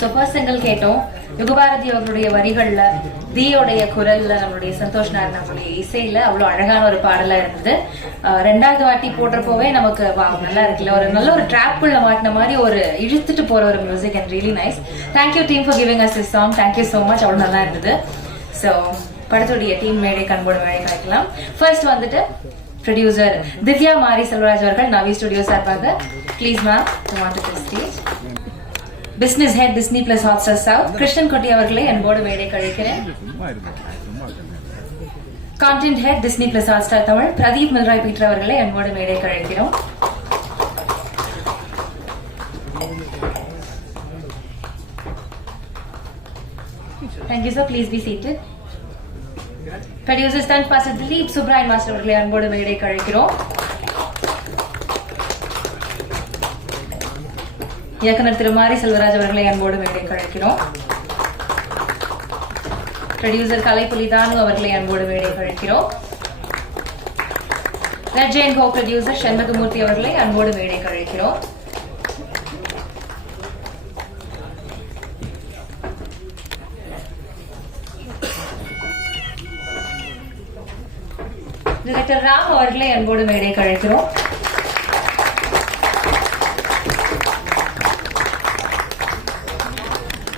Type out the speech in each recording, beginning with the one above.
So first single கேட்டோம். யுகபாரதி அவர்களுடைய வரிகள்ல, தீயோடைய குரல்ல, நம்மளுடைய சந்தோஷ் நாராயண் நம்மளுடைய இசையில அவ்வளவு அழகான ஒரு பாடலா இருந்தது. ரெண்டாவது வாட்டி போடுறப்போவே நமக்கு நல்லா இருக்குல்ல, ஒரு நல்ல ஒரு ட்ராப்புள்ள மாட்டின மாதிரி ஒரு இழுத்துட்டு போற ஒரு music and really nice. Thank you team for giving us this song. Thank you so much. அவ்வளவு நல்லா இருந்தது. ஸோ படத்துடைய டீம் மேடை கண்போட மேடை கிடைக்கலாம். ஃபர்ஸ்ட் வந்துட்டு ப்ரொடியூசர் திவ்யா மாரி செல்வராஜ் அவர்கள் நவி ஸ்டுடியோ சார்பாக please ma'am come on to the stage. Business head Disney plus Hotstar south Krishnan Kotti அவர்களை அன்போடு மேடை கழிக்கிறேன். Content head Disney plus Hotstar Tamil Pradeep Milroy Peter அவர்களை அன்போடு மேடை கழிக்கிறோம். Thank you sir, please be seated. Producer stunt master Dilip Subrayan master அவர்களை அன்போடு மேடை கழிக்கிறோம். இயக்குனர் திரு மாரி செல்வராஜ் அவர்களை அன்போடு மேடை கழிக்கிறோம். ப்ரொடியூசர் கலைப்புலி தானு அவர்களை அன்போடு மேடை கழிக்கிறோம். ரெட் ஜெயின் கோ ப்ரொடியூசர் சண்முகமூர்த்தி அவர்களை அன்போடு மேடை கழிக்கிறோம். டைரக்டர் ராம் அவர்களை அன்போடு மேடை கழிக்கிறோம்.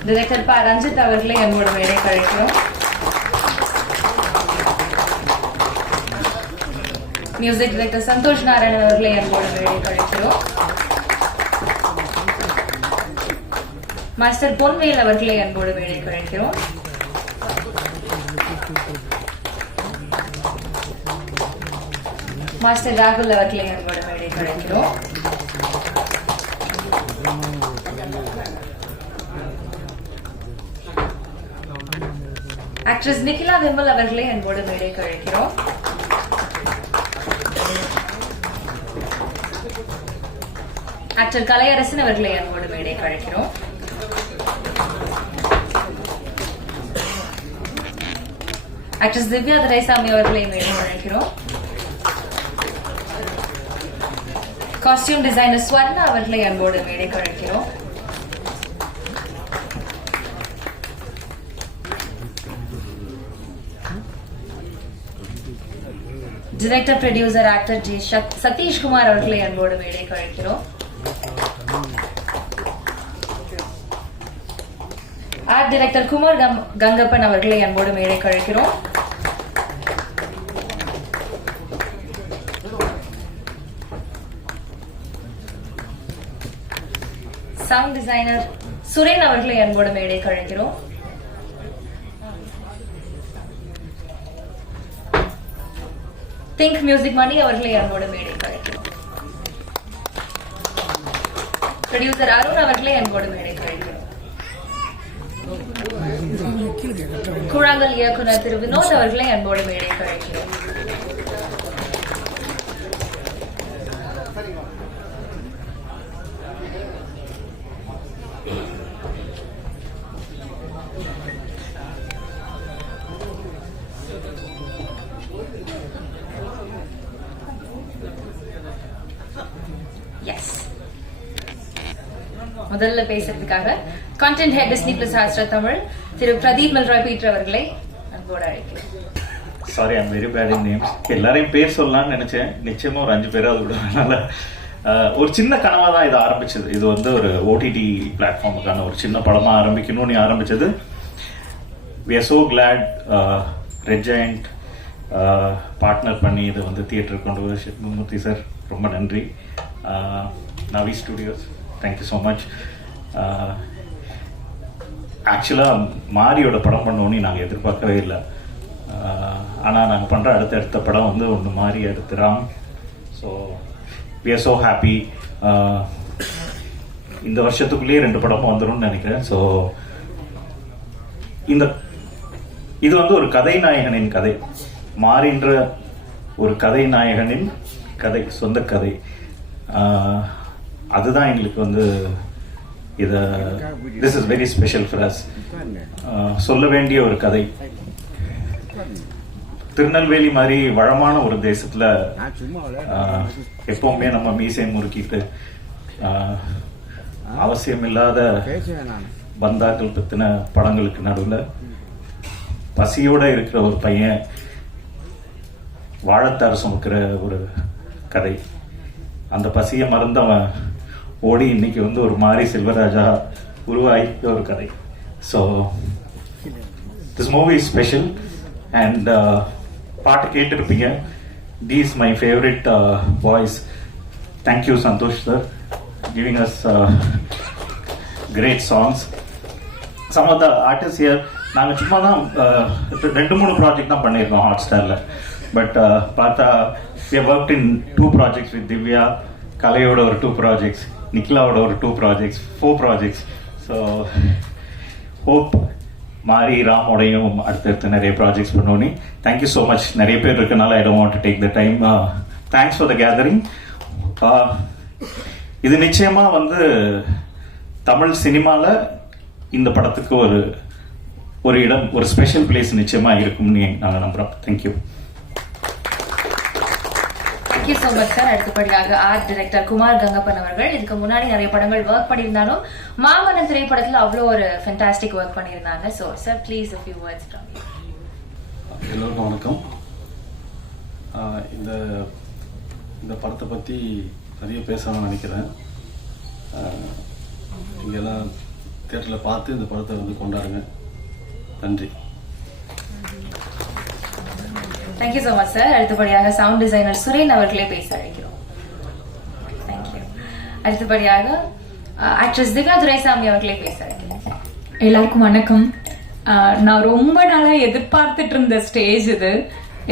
டைரக்டர் பா ரஞ்சித் அவர்களை அன்போடு மேடை கழிக்கிறோம். மியூசிக் டைரக்டர் சந்தோஷ் நாராயணன் அவர்களை அன்போடு மேடை கழிக்கிறோம். மாஸ்டர் பொன்வேல் அவர்களை அன்போடு மேடை கழிக்கிறோம். மாஸ்டர் ராகுல் அவர்களை அன்போடு மேடை கழிக்கிறோம். ஆக்ட்ரஸ் நிகிலா விமல் அவர்களை அன்போடு மேடை கழிக்கிறோம். ஆக்டர் கலையரசன் அவர்களை அன்போடு மேடை கழிக்கிறோம். ஆக்ட்ரஸ் திவ்யா துரைசாமி அவர்களை மேடை கழிக்கிறோம். காஸ்டியூம் டிசைனர் ஸ்வர்ணா அவர்களை அன்போடு மேடை கழிக்கிறோம். Director producer actor G Sathishkumar அவர்களை அன்போடு மேடை கழிக்கிறோம். ஆர்ட் டைரக்டர் குமார் கங்கப்பன் அவர்களை அன்போடு மேடை கழிக்கிறோம். சவுண்ட் டிசைனர் சுரேன் அவர்களை அன்போடு மேடை கழிக்கிறோம். திங்க் மியூசிக் மணி அவர்களை அன்போடு மேடை கழிக்கிறோம். ப்ரொடியூசர் அருண் அவர்களை அன்போடு மேடை கழிக்கிறோம். கூழாங்கல் இயக்குனர் திரு வினோத் அவர்களை அன்போடு மேடை கழிக்கிறோம். முதல்ல பேசுறதுக்காக content head Disney plus Hotstar Tamil Thiru Pradeep Milroy Peter அவர்களை அன்போடு அழைக்கிறேன். Sorry, I'm very bad in names. எல்லாரையும் பேர் சொல்லலாம்னு நினைச்சேன். நிச்சயமா ஒரு 5 பேராவது விடுறதுனால ஒரு சின்ன கனவா தான் இது ஆரம்பிச்சது. இது வந்து ஒரு ஓடிடி பிளாட்ஃபார்முக்கான ஒரு சின்ன படமா ஆரம்பிக்கணும்னு ஆரம்பிச்சது. We are so glad Red Giant partner பண்ணி இதை வந்து தியேட்டர் கொண்டு வர மூர்த்தி சார் ரொம்ப நன்றி. நவி ஸ்டுடியோஸ் தேங்க்யூ ஸோ மச். ஆக்சுவலாக மாரியோட படம் பண்ணோன்னு நாங்கள் எதிர்பார்க்கவே இல்லை. ஆனால் நாங்கள் பண்ணுற அடுத்த படம் வந்து ஒன்று மாறி அடுத்து Ram. So we are so happy. இந்த வருஷத்துக்குள்ளேயே 2 படமும் வந்துடும் நினைக்கிறேன். ஸோ இது வந்து ஒரு கதை நாயகனின் கதை. மாறின்ற ஒரு கதை நாயகனின் கதை, சொந்த கதை. அதுதான் எங்களுக்கு வந்து this is very special for us. சொல்ல வேண்டிய ஒரு கதை. திருநெல்வேலி மாதிரி வளமான ஒரு தேசத்துல எப்பவுமே நம்ம மீசை முறுக்கிட்டு அவசியம் இல்லாத பந்தாக்கள் பற்றின படங்களுக்கு நடுவில் பசியோடு இருக்கிற ஒரு பையன் வாழைத்தார் சுமக்கிற ஒரு கதை. அந்த பசியை மறந்தவன் ஓடி இன்னைக்கு வந்து ஒரு மாரி செல்வராஜா உருவாகிற ஒரு கதை. So this movie is special. And பாட்டு கேட்டுருப்பீங்க. These my favourite voice. Thank you Santhosh sir, giving us great songs. Some of the artists here, நாங்கள் சும்மா தான் 2-3 ப்ராஜெக்ட் தான் பண்ணியிருக்கோம் ஹாட் ஸ்டாரில். பட் பார்த்தா we have worked in 2 projects with Divya, கலையோட ஒரு 2 projects, நிக்கிலாவோட ஒரு 2 projects, 4 projects. ஸோ ஹோப் மாரி ராமோடையும் அடுத்தடுத்து நிறைய ப்ராஜெக்ட்ஸ் பண்ணோன்னே. Thank you so much. நிறைய பேர் இருக்கனால I don't want to take the time. Thanks for the gathering. இது நிச்சயமா வந்து தமிழ் சினிமால இந்த படத்துக்கு ஒரு இடம், ஒரு ஸ்பெஷல் பிளேஸ் நிச்சயமா இருக்கும்னு நாங்கள் நம்புறோம். Thank you. Thank you so much sir. அடுத்தபடியாக ஆர்ட் டைரக்டர் குமார் கங்கப்பன் அவர்கள். இதுக்கு முன்னாடி நிறைய படங்கள் ஒர்க் பண்ணியிருந்தாலும் மாமன்னன் திரைப்படத்தில் அவ்வளோ ஒரு ஃபென்டாஸ்டிக் ஒர்க் பண்ணியிருந்தாங்க. So sir please a few words from you. எல்லோருக்கும் வணக்கம். இந்த படத்தை பற்றி நிறைய பேசணும்னு நினைக்கிறேன். இங்கெல்லாம் தியேட்டரில் பார்த்து இந்த படத்தை வந்து கொண்டாடுங்க. நன்றி. Thank you so much sir. அடுத்தபடியாக சவுண்ட் டிசைனர் சுரேன் அவர்களே பேச அழைக்கிறோம். தேங்க்யூ. அடுத்தபடியாக ஆக்ட்ரஸ் திவ்யா துரைசாமி அவர்களே பேச அழைக்கிறோம். எல்லாருக்கும் வணக்கம். நான் ரொம்ப நாளா எதிர்பார்த்துட்டு இருந்த ஸ்டேஜ் இது.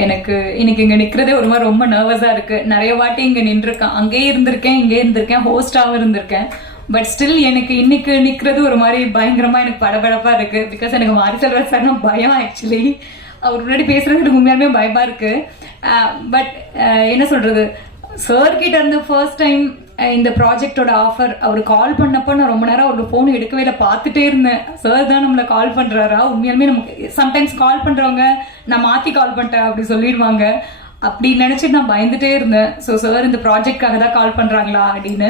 எனக்கு இன்னைக்கு இங்க நிக்கிறதே ஒரு மாதிரி ரொம்ப நர்வஸா இருக்கு. நிறைய வாட்டி இங்க நின்றுருக்கேன், அங்கேயே இருந்திருக்கேன், இங்கே இருந்திருக்கேன், ஹோஸ்டாவும் இருந்திருக்கேன். பட் ஸ்டில் எனக்கு இன்னைக்கு நிக்கிறது ஒரு மாதிரி பயங்கரமா எனக்கு படபடப்பா இருக்கு. பிகாஸ் எனக்கு மாரி செல்வராஜ் சார்னா பயம். ஆக்சுவலி அவர் முன்னாடி பேசுறது எனக்கு உண்மையாலுமே பயமா இருக்கு. பட் என்ன சொல்றது, சார் கிட்ட இருந்து ஃபர்ஸ்ட் டைம் இந்த ப்ராஜெக்டோட ஆஃபர் அவர் கால் பண்ணப்போ நான் ரொம்ப நேரம் அவரோட போன் எடுக்கவே இல்லை, பார்த்துட்டே இருந்தேன். சார் தான் நம்மளை கால் பண்றாரா? உண்மையாலுமே நமக்கு சம்டைம்ஸ் கால் பண்றவங்க நான் மாத்தி கால் பண்ணிட்டேன் அப்படி சொல்லிடுவாங்க. அப்படி நினைச்சிட்டு நான் பயந்துட்டே இருந்தேன். ஸோ சார் இந்த ப்ராஜெக்ட்காக தான் கால் பண்றாங்களா அப்படின்னு.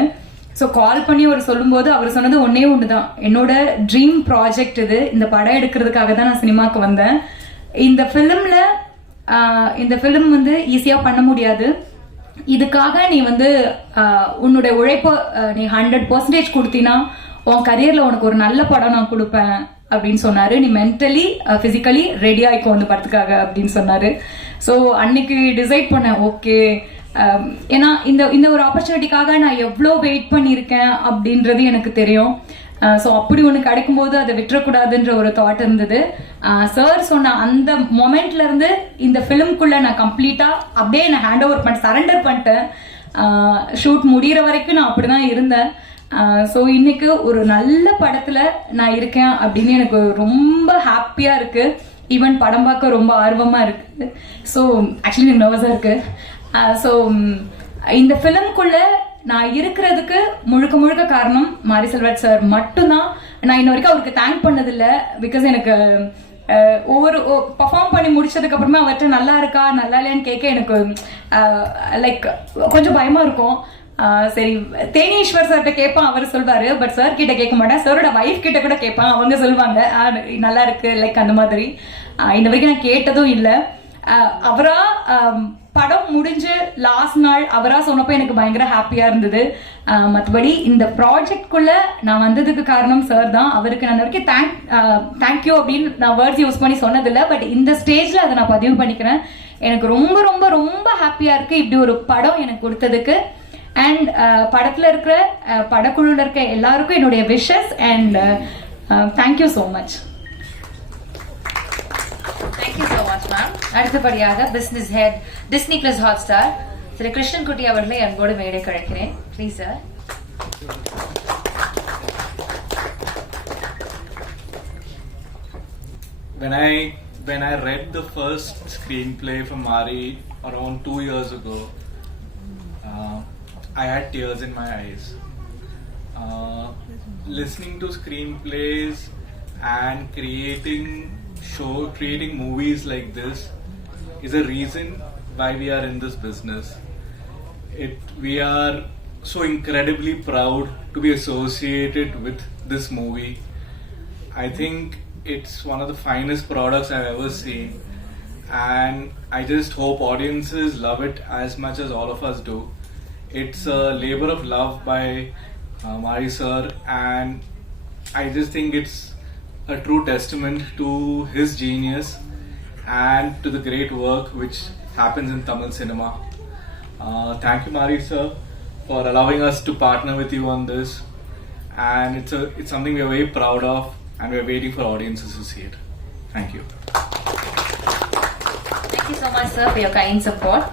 ஸோ கால் பண்ணி அவர் சொல்லும்போது அவர் சொன்னது ஒன்னே ஒண்ணுதான், என்னோட ட்ரீம் ப்ராஜெக்ட் இது, இந்த படம் எடுக்கிறதுக்காக தான் நான் சினிமாக்கு வந்தேன். இந்த ஃபிலிம் வந்து ஈஸியா பண்ண முடியாது. இதுக்காக நீ வந்து உன்னுடைய உழைப்ப நீ 100% கொடுத்தினா உன் கரியர்ல உனக்கு ஒரு நல்ல படம் நான் கொடுப்பேன் அப்படின்னு சொன்னாரு. நீ மென்டலி பிசிக்கலி ரெடி ஆயிக்கோ அந்த படத்துக்காக அப்படின்னு சொன்னாரு. ஸோ அன்னைக்கு டிசைட் பண்ணேன், ஓகே. ஏன்னா இந்த ஒரு ஆப்பர்ச்சுனிட்டிக்காக நான் எவ்வளோ வெயிட் பண்ணியிருக்கேன் அப்படின்றது எனக்கு தெரியும். ஸோ அப்படி ஒன்று கிடைக்கும் போது அதை விட்டுறக்கூடாதுன்ற ஒரு தாட் இருந்தது. சார் சொன்ன அந்த மொமெண்ட்ல இருந்து இந்த ஃபிலிம்குள்ள நான் கம்ப்ளீட்டா அப்படியே நான் ஹேண்ட் ஓவர் பண்ண சரண்டர் பண்ணிட்டேன். ஷூட் முடிகிற வரைக்கும் நான் அப்படிதான் இருந்தேன். ஸோ இன்னைக்கு ஒரு நல்ல படத்துல நான் இருக்கேன் அப்படின்னு எனக்கு ரொம்ப ஹாப்பியா இருக்கு. ஈவன் படம் பார்க்க ரொம்ப ஆர்வமா இருக்கு. ஸோ ஆக்சுவலி எனக்கு நர்வஸா இருக்கு. ஸோ இந்த ஃபிலிம்குள்ள நான் இருக்கிறதுக்கு முழுக்க முழுக்க காரணம் மாரி செல்வராஜ் சார் மட்டும்தான். நான் இன்ன வரைக்கும் அவருக்கு தேங்க் பண்ணதில்லை. பிகாஸ் எனக்கு ஒவ்வொரு பர்ஃபார்ம் பண்ணி முடிச்சதுக்கு அப்புறமா அவர்கிட்ட நல்லா இருக்கா நல்லா இல்லையான்னு கேட்க எனக்கு லைக் கொஞ்சம் பயமா இருக்கும். சரி, தேனீஸ்வர் சார்கிட்ட கேட்பான், அவர் சொல்வாரு. பட் சார் கிட்ட கேட்க மாட்டேன். சாரோட வைஃப் கிட்ட கூட கேட்பான், அவங்க சொல்லுவாங்க நல்லா இருக்கு லைக் அந்த மாதிரி. இன்ன வரைக்கும் நான் கேட்டதும் இல்லை. அவரா படம் முடிஞ்சு லாஸ்ட் நாள் அவரா சொன்னப்போ எனக்கு பயங்கர ஹாப்பியா இருந்தது. மற்றபடி இந்த ப்ராஜெக்ட்குள்ள நான் வந்ததுக்கு காரணம் சார் தான். அவருக்கு நான் வரைக்கும் தேங்க்யூ அப்படின்னு நான் வேர்ட்ஸ் யூஸ் பண்ணி சொன்னதில்லை. பட் இந்த ஸ்டேஜ்ல அதை நான் பதிவு பண்ணிக்கிறேன். எனக்கு ரொம்ப ரொம்ப ரொம்ப ஹாப்பியா இருக்கு இப்படி ஒரு படம் எனக்கு கொடுத்ததுக்கு. அண்ட் படத்துல இருக்கிற படக்குழுல இருக்க எல்லாருக்கும் என்னுடைய wishes and thank you so much. Thank you so much ma'am. அடுத்தபடியாக business head Disney plus Hotstar Thiru Krishnan Kutty அவர்களை அன்போடு மேடை கழைக்கிறேன். Please sir. When I read the first screenplay from Mari around 2 years ago, I had tears in my eyes. Listening to screenplays and creating movies like this is a reason why we are in this business. We are so incredibly proud to be associated with this movie. I think it's one of the finest products I've ever seen, and I just hope audiences love it as much as all of us do. It's a labor of love by Mari sir, and I just think it's a true testament to his genius and to the great work which happens in Tamil cinema. Thank you, Mari sir, for allowing us to partner with you on this, and it's something we're very proud of, and we're waiting for audiences to see it. Thank you. Thank you so much, sir, for your kind support.